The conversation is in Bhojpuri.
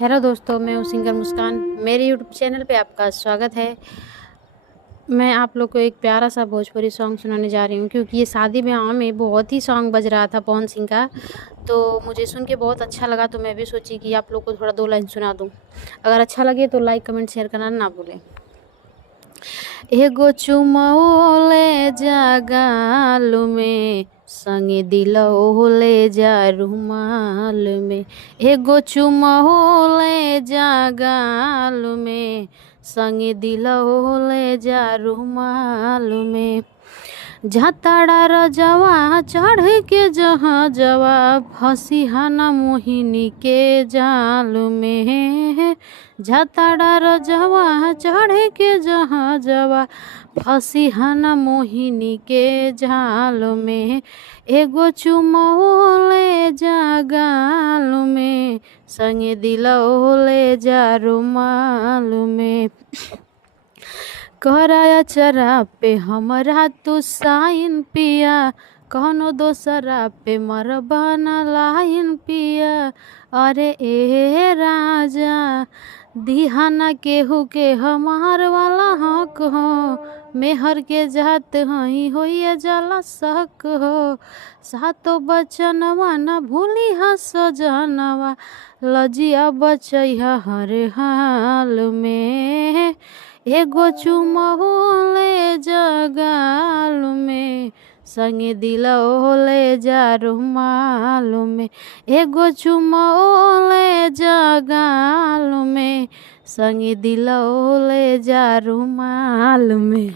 हेलो दोस्तों, मैं हूँ सिंगर मुस्कान। मेरे यूट्यूब चैनल पे आपका स्वागत है। मैं आप लोग को एक प्यारा सा भोजपुरी सॉन्ग सुनाने जा रही हूँ, क्योंकि ये शादी ब्याह में बहुत ही सॉन्ग बज रहा था पवन सिंह का। तो मुझे सुन के बहुत अच्छा लगा, तो मैं भी सोची कि आप लोग को थोड़ा 2 लाइन सुना दूँ। अगर अच्छा लगे तो लाइक कमेंट शेयर करना ना भूलें। एगो चुमौले जा गाल में, संगे दिलौले जा रुमाल में। एगो चुमौले जा गाल में, संगे दिलौले जा रुमाल में। झाताड़ा रजवा चढ़ के जहाँ जवा, फसिहाना मोहिनी के जाल में। झाताड़ा रजवा चढ़ के जहाँ जवा, फसिहाना मोहिनी के जाल में। एगो चुमौले जा गाल में, संगे दिलौले जा रुमाल में। कराया चरा पे हमरा तू साइन पिया, कौनो दोसरा पे मरबाना लाइन पिया। अरे ए राजा, दिहाना केहू के हमार वाला हक हो। मेहर के जात हई होइए जाला शक हो। सातो बचनवा न भूली हा सजनवा, लजिया बचैया हर हाल में। एगो चुमौले जा गाल में, संगे दिलौले जा रुमाल में। एगो चुमौले जा गाल में, संगे दिलौले जा रुमाल में।